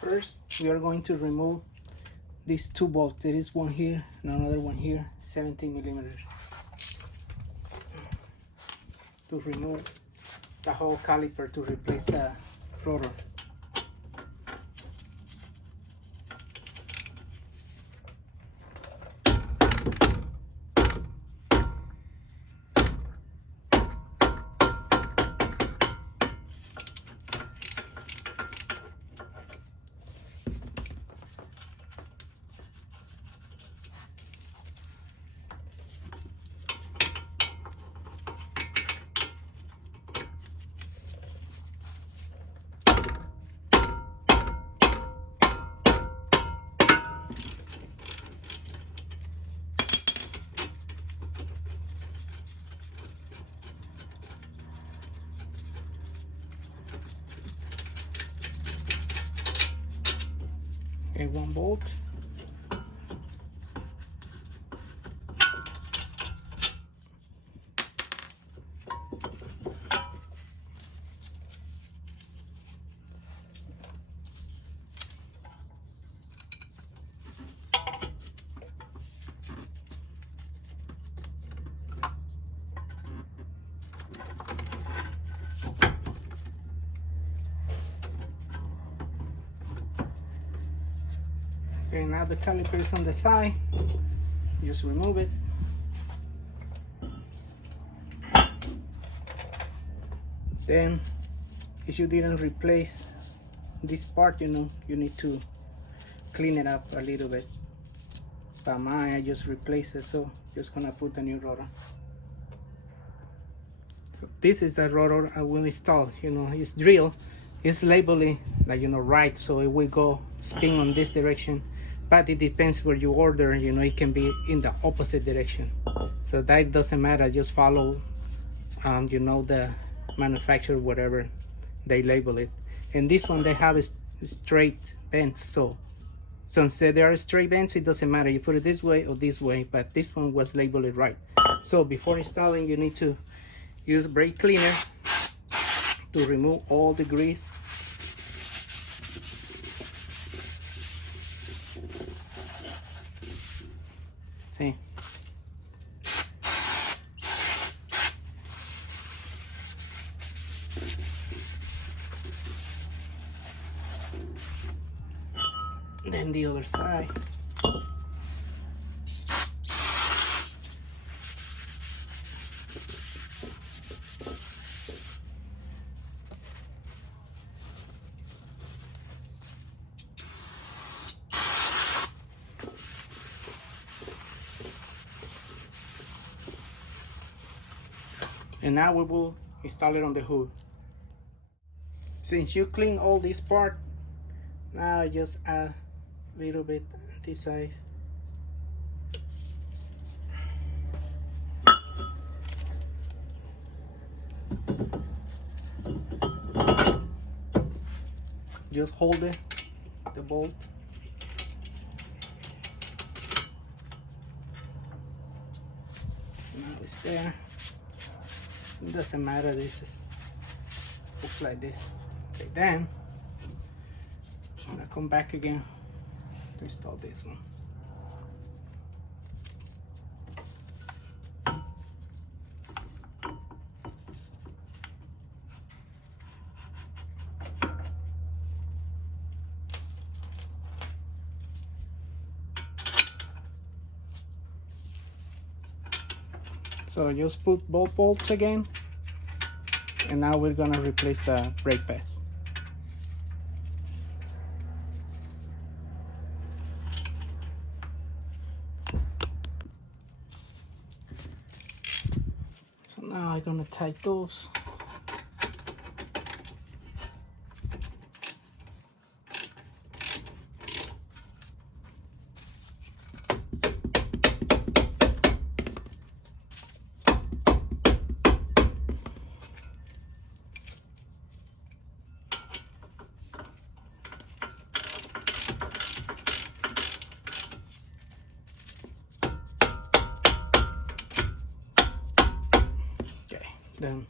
First, we are going to remove these two bolts. There is one here and another one here, 17 millimeters, to remove the whole caliper to replace the rotor. Okay, one bolt. Okay, now the caliper is on the side. Just remove it. Then, if you didn't replace this part, you know, you need to clean it up a little bit. But mine, I just replaced it, so just gonna put the new rotor. So this is the rotor I will install. You know, it's drilled, it's labeled like, you know, right, so it will go spin on this direction. But it depends where you order, you know, it can be in the opposite direction. So that doesn't matter, just follow, you know, the manufacturer, whatever they label it. And this one, they have a straight bends, so since there are straight bends, it doesn't matter, you put it this way or this way, but this one was labeled right. So before installing, you need to use brake cleaner to remove all the grease. See? Then the other side. And now we will install it on the hood. Since you clean all this part, now I just add a little bit this side. Just hold it, the bolt. Now it's there. It doesn't matter, this is looks like this. Okay, then I'm gonna come back again to install this one. So just put both bolts again, and now we're gonna replace the brake pads. So now I'm gonna tighten those. Then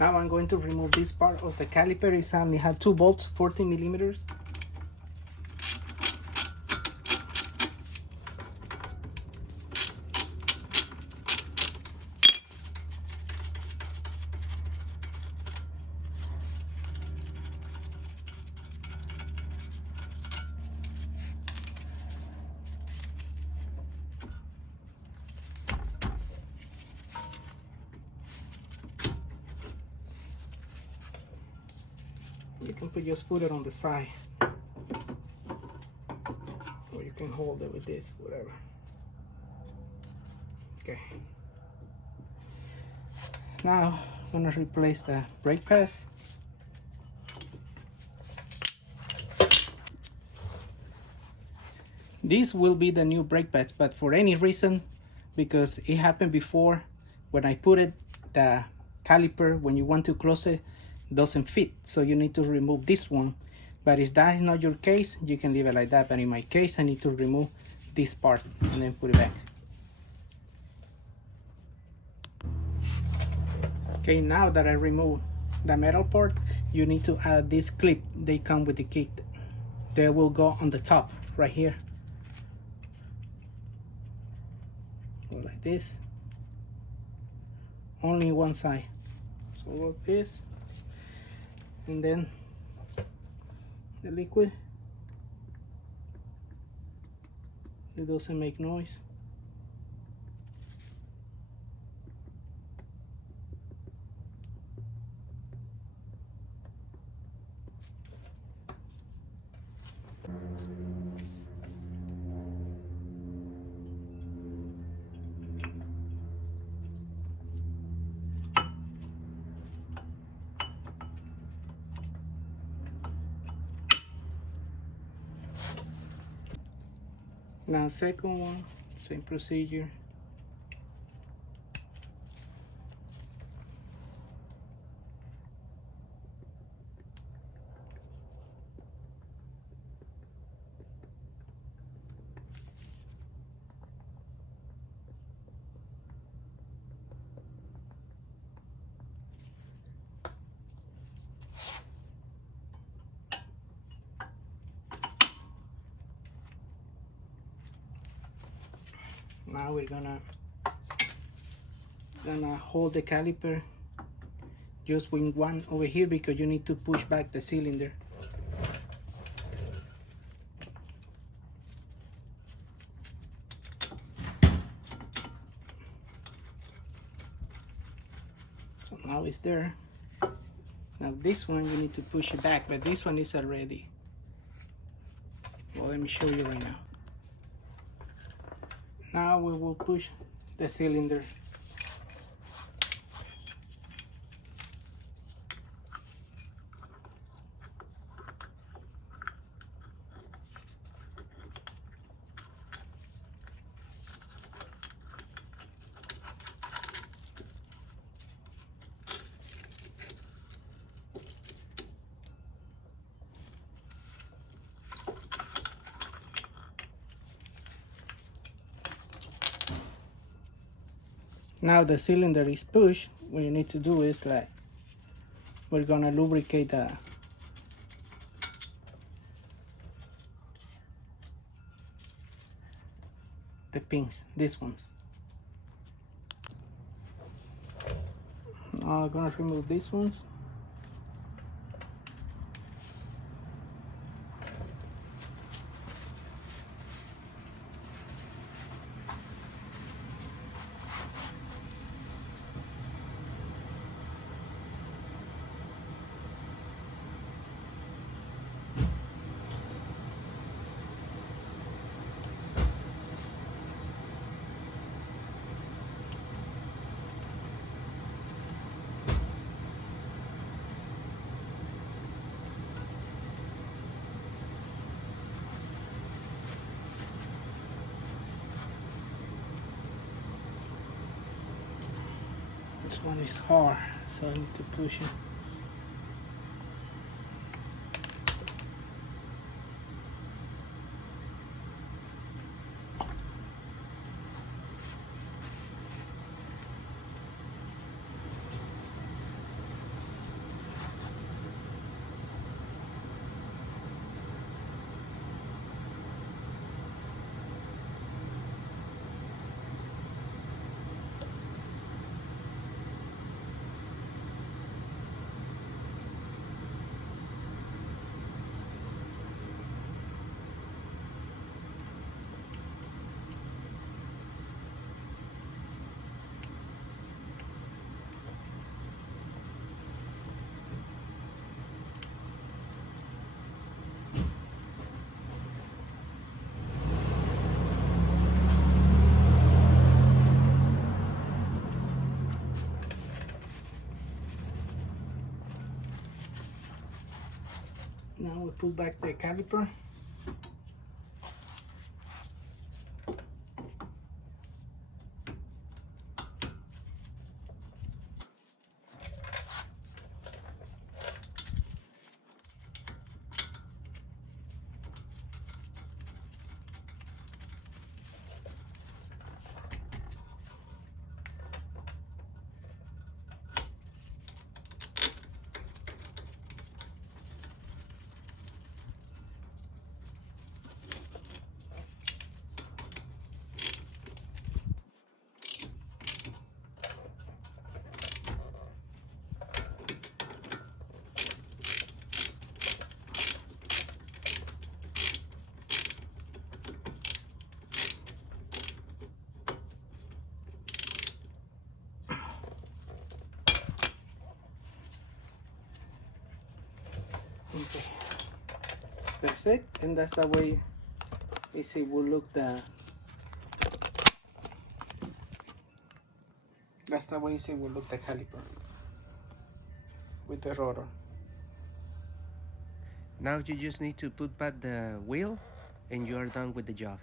Now I'm going to remove this part of the caliper. It only has 2 bolts, 14 millimeters. You can just put it on the side, or you can hold it with this, whatever. Okay. Now I'm gonna replace the brake pad. This will be the new brake pads, but for any reason, because it happened before, when I put it, the caliper, when you want to close it, doesn't fit, so you need to remove this one. But if that is not your case, you can leave it like that. But in my case, I need to remove this part and then put it back. Okay, now that I removed the metal part, you need to add this clip. They come with the kit. They will go on the top right here. Go like this. Only one side. So like this. And then the liquid, it doesn't make noise. Now second one, same procedure. Now we're gonna hold the caliper just with one over here, because you need to push back the cylinder. So now it's there. Now this one you need to push it back, but this one is already, well, let me show you right now. Now we will push the cylinder. Now the cylinder is pushed. What you need to do is, like, we're gonna lubricate the pins, these ones. Now I'm gonna remove these ones. This one is hard, so I need to push it. Now we pull back the caliper. Okay, that's it, and that's the way it will look that's the way it will look the caliper with the rotor. Now you just need to put back the wheel and you are done with the job.